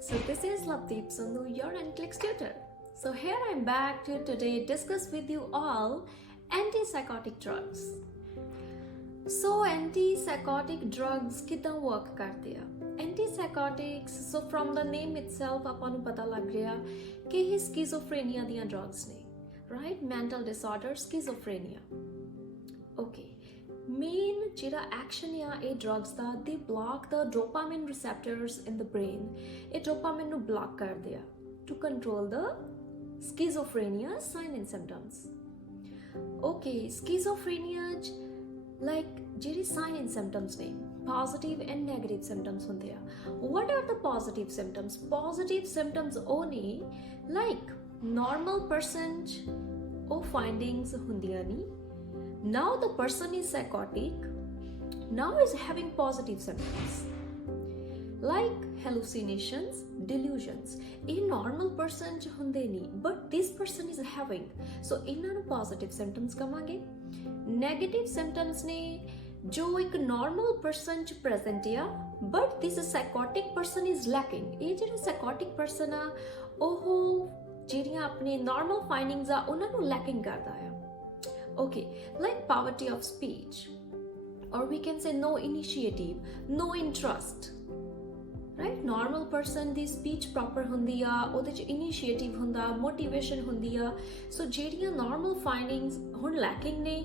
So this is LOVEDEEP SANDHU, your Nclex tutor. So here I'm back to today discuss with you all antipsychotic drugs. So antipsychotic drugs किदां work करते हैं? Antipsychotics, so from the name itself ਆਪਾਂ ਨੂੰ ਪਤਾ ਲੱਗ ਰਿਹਾ ਕਿ ਇਹ schizophrenia ਦੀਆਂ drugs ਨੇ, right? Mental disorder, schizophrenia. Okay. Main ਜਿਹੜਾ action ਆ ਇਹ drugs the they block the dopamine receptors in the brain. ਇਹ dopamine ਨੂੰ block ਕਰਦੇ ਆ to control the schizophrenia sign and symptoms. Okay, schizophrenia like ਜਿਹੜੇ sign and symptoms ਨੇ positive and negative symptoms ਹੁੰਦੇ ਆ. What are the positive symptoms? Positive symptoms ਉਹ ਨੇ like normal person ਉਹ findings ਹੁੰਦੀਆਂ ਨਹੀਂ. Now the person is psychotic, now is having positive symptoms like hallucinations, delusions. A normal person ch hunde nahi, but this person is having. So ਇਹਨਾਂ ਨੂੰ positive symptoms ਕਵਾਂਗੇ. Negative symptoms ਨੇ ਜੋ ਇੱਕ normal person ਚ present ਆ, but this psychotic person is lacking. ਇਹ ਜਿਹੜਾ psychotic person ਆ ਉਹ ਜਿਹੜੀਆਂ ਆਪਣੇ normal findings ਆ ਉਹਨਾਂ ਨੂੰ lacking ਕਰਦਾ ਆ. Okay, like poverty of speech, or we can say no initiative, no interest, right? Normal person the speech proper ਹੁੰਦੀ ਆ, ਉਹਦੇ ਚ initiative ਹੁੰਦਾ, motivation ਹੁੰਦੀ ਆ. So ਜਿਹੜੀਆਂ normal findings ਹੁਣ lacking ਨੇ,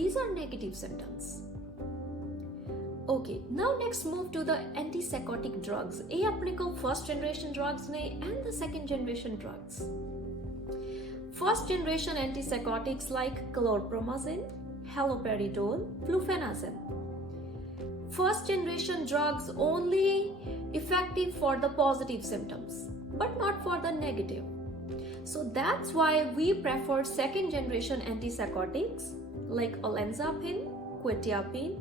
these are negative symptoms. Okay, now next move to the antipsychotic drugs. ਇਹ ਆਪਣੇ ਕੋਲ first generation drugs ਨੇ and the second generation drugs. First generation antipsychotics like chlorpromazine, haloperidol, flufenazine. First generation drugs only effective for the positive symptoms, but not for the negative. So that's why we prefer second generation antipsychotics like olanzapine, quetiapine,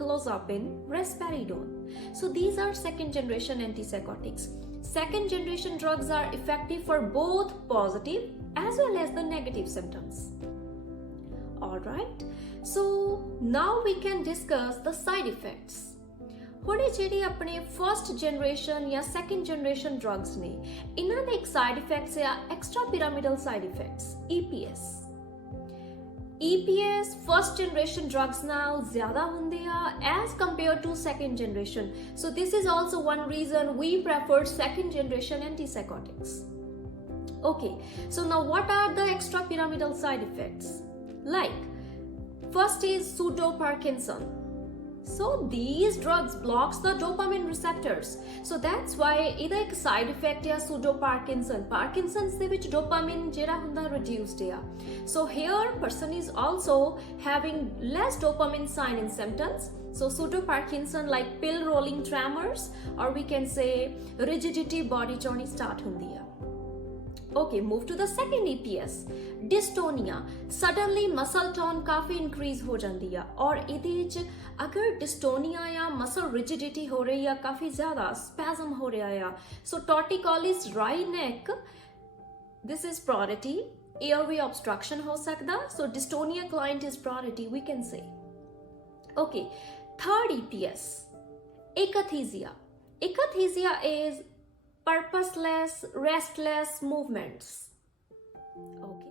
clozapine, risperidone. So these are second generation antipsychotics. Second generation drugs are effective for both positive as well as the negative symptoms. Alright, so now we can discuss the side effects. ਹੁਣ ਜਿਹੜੇ ਆਪਣੇ first generation ਜਾਂ second generation drugs ਨੇ ਇਹਨਾਂ ਦੇ ਇੱਕ side effects ਆ extrapyramidal side effects, EPS. EPS first generation drugs ਨਾਲ ਜ਼ਿਆਦਾ ਹੁੰਦੇ ਆ as compared to second generation. So this is also one reason we prefer second generation antipsychotics. Okay, so now what are the extrapyramidal side effects? Like, first is pseudo-Parkinson. So these drugs blocks the dopamine receptors. So that's why ਇਹਦਾ ਇੱਕ side effect ਹੈ pseudo-Parkinson. Parkinson's ਦੇ ਵਿੱਚ dopamine ਜਿਹੜਾ ਹੁੰਦਾ reduced ਹੈ. So here person is also having less dopamine sign and symptoms. So pseudo-Parkinson like pill rolling tremors, or we can say rigidity body choni start ਹੁੰਦੀ ਹੈ. Okay, move to the second EPS, dystonia. Suddenly muscle tone काफी increase हो जाती है और इधे च अगर dystonia या muscle rigidity हो रही है काफी ज़्यादा spasm हो रहा है. So torticollis right neck, this is priority. Airway obstruction हो सकता. So dystonia client is priority, we can say. Okay, third EPS, akathisia. Akathisia is purposeless, restless movements. Okay.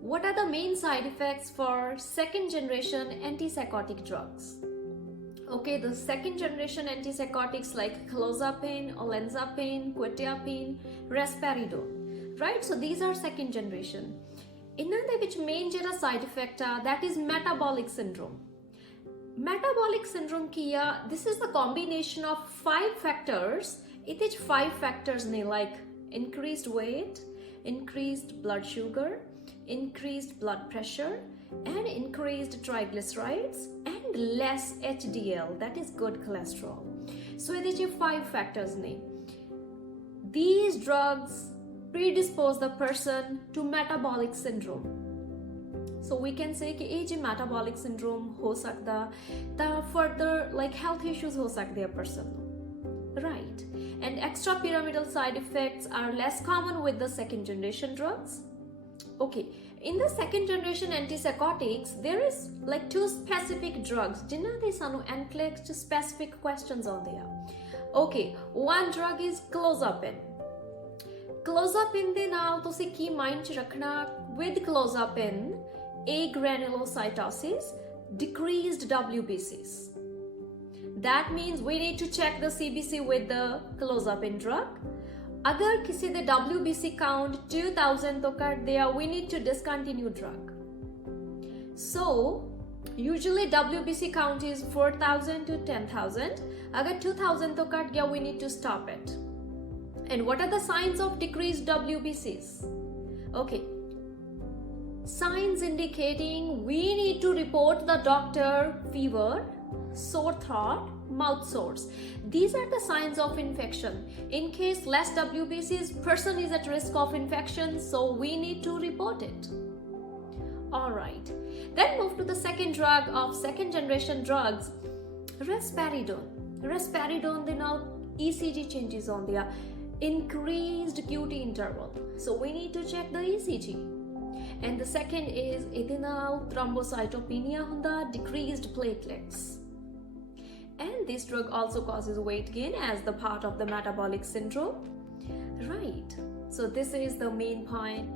What are the main side effects for second generation antipsychotic drugs? Okay, the second generation antipsychotics like clozapine, olanzapine, quetiapine, risperidone. Right? So these are second generation. ਇਹਨਾਂ ਦੇ ਵਿੱਚ main ਜਿਹੜਾ side effect ਆ that is metabolic syndrome. Metabolic syndrome ਕੀ ਆ? This is the combination of 5 factors. ਇਹਦੇ ਵਿੱਚ 5 factors ਨੇ like increased weight, increased blood sugar, increased blood pressure, and increased triglycerides and less HDL, that is good cholesterol. So ਇਹਦੇ ਵਿੱਚ 5 factors ਨੇ. These drugs predispose the person to metabolic syndrome. So we can say कि ये जो metabolic syndrome हो सकता ता further like health issues हो सकते हैं person, right? And extrapyramidal side effects are less common with the second generation drugs. Okay, In the second generation antipsychotics, there is like two specific drugs. Jinna de sanu Nclex to specific questions on there. Okay, one drug is clozapine. Clozapine de naal tusi ki mind ch rakhna with clozapine, agranulocytosis, decreased WBCs. That means we need to check the CBC with the clozapine drug. Agar kisi de WBC count 2000 to cut there, we need to discontinue drug. So usually WBC count is 4000 to 10,000. Agar 2000 to cut there, we need to stop it. And what are the signs of decreased WBCs? Okay, signs indicating we need to report the doctor fever, sore throat, mouth sores. These are the signs of infection. In case less WBCs, person is at risk of infection, so we need to report it. Alright, then move to the second drug of second generation drugs, risperidone. Risperidone, they now ECG changes on there, increased QT interval. So we need to check the ECG. And the second is ethanol thrombocytopenia hunda, decreased platelets. And this drug also causes weight gain as the part of the metabolic syndrome. Right. So this is the main point.